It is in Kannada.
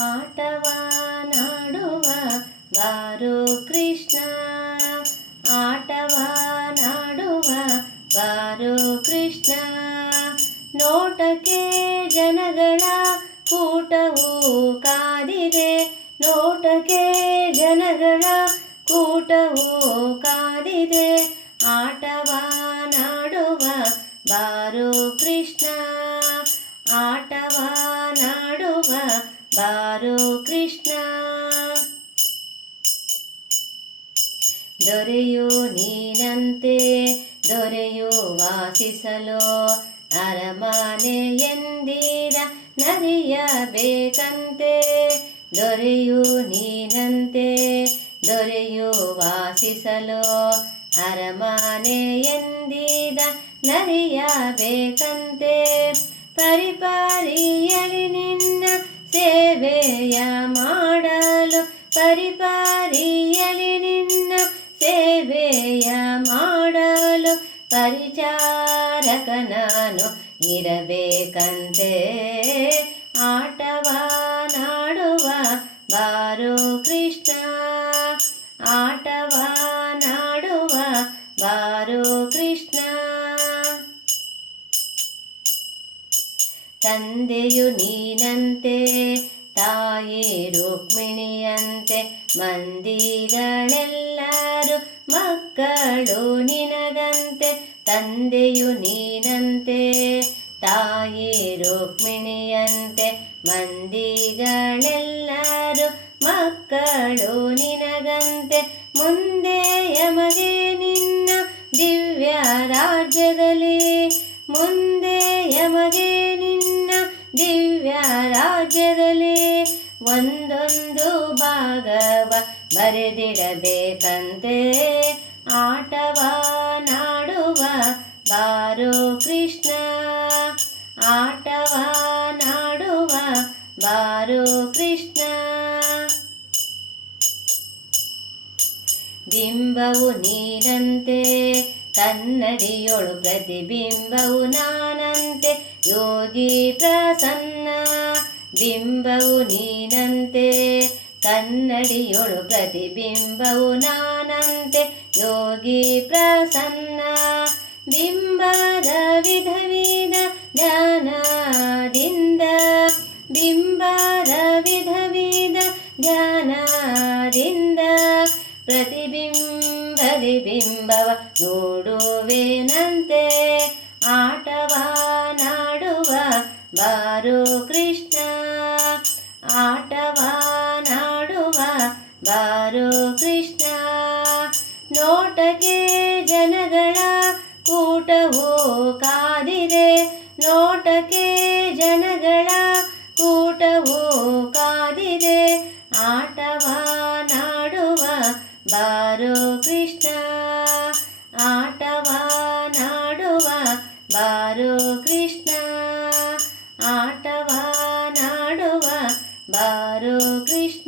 ಆಟವಾನಾಡುವ ಬಾರು ಕೃಷ್ಣ. ಆಟವಾನಾಡುವ ಬಾರು ಕೃಷ್ಣ. ನೋಟಕ್ಕೆ ಜನಗಳ ಕೂಟವು ಕಾದಿದೆ. ನೋಟಕ್ಕೆ ಜನಗಳ ಕೂಟವು ಕಾದಿದೆ. ಬಾರು ಕೃಷ್ಣ. ದೊರೆಯೋ ನೀನಂತೆ, ದೊರೆಯೋ ವಾಸಿಸಲು, ಅರಮನೆ ಎಂದೀರ ನರಿಯಬೇಕಂತೆ ದೊರೆಯು ನೀನಂತೆ, ದೊರೆಯು ವಾಸಿಸಲು, ಅರಮನೆ ಎಂದಿದ ನರಿಯಬೇಕಂತೆ ಪರಿಪಾರಿಯಲಿ ನಿನ್ನ ಸೇವೆಯ ಮಾಡಲು ಪರಿಪಾರಿಯಲಿ ನಿನ್ನ ಸೇವೆಯ ಮಾಡಲು ಪರಿಚಾರಕ ನಾನು ಇರಬೇಕಂತೆ ತಂದೆಯು ನೀನಂತೆ, ತಾಯಿ ರುಕ್ಮಿಣಿಯಂತೆ ಮಂದಿಗಳೆಲ್ಲರೂ ಮಕ್ಕಳು ನಿನಗಂತೆ, ತಂದೆಯು ನೀನಂತೆ, ತಾಯಿ ರುಕ್ಮಿಣಿಯಂತೆ ಮಂದಿಗಳೆಲ್ಲರೂ ಮಕ್ಕಳು ನಿನಗಂತೆ, ಮುಂದೆ ಯಮಗೆ ಒಂದೊಂದು ಭಾಗವ ಬರೆದಿಡಬೇಕಂತೆ. ಆಟವಾನಾಡುವ ಬಾರೋ ಕೃಷ್ಣ. ಆಟವ ನಾಡುವ ಬಾರೋ ಕೃಷ್ಣ. ಬಿಂಬವು ನೀನಂತೆ, ಕನ್ನಡಿಯೊಳು ಪ್ರತಿಬಿಂಬವು ನಾನಂತೆ. ಯೋಗಿ ಪ್ರಸನ್ನ. ಬಿಂಬವು ನೀನಂತೆ, ಕನ್ನಡಿಯೊಳು ಪ್ರತಿಬಿಂಬವು ನಾನಂತೆ, ಯೋಗಿ ಪ್ರಸನ್ನ, ಬಿಂಬದ ವಿಧ ಜ್ಞಾನದಿಂದ, ಬಿಂಬದ ವಿಧ ಧ್ಯಾನದಿಂದ ಪ್ರತಿಬಿಂಬದಿ ಬಿಂಬವ ನೋಡುವೆನಂತೆ, ಆಟವಾನಾಡುವ ಬಾರೋ ಬಾರೋ ಕೃಷ್ಣ, ನೋಟಕ್ಕೆ ಜನಗಳ ಕೂಟವೋ ಕಾದಿದೆ. ನೋಟಕ್ಕೆ ಜನಗಳ ಕೂಟವೋ ಕಾದಿದೆ. ಆಟವಾನಾಡುವ ಬಾರೋ ಕೃಷ್ಣ ಆಟವಾನಾಡುವ ಬಾರೋ ಕೃಷ್ಣ ಆಟವಾನಾಡುವ ಬಾರೋ ಕೃಷ್ಣ.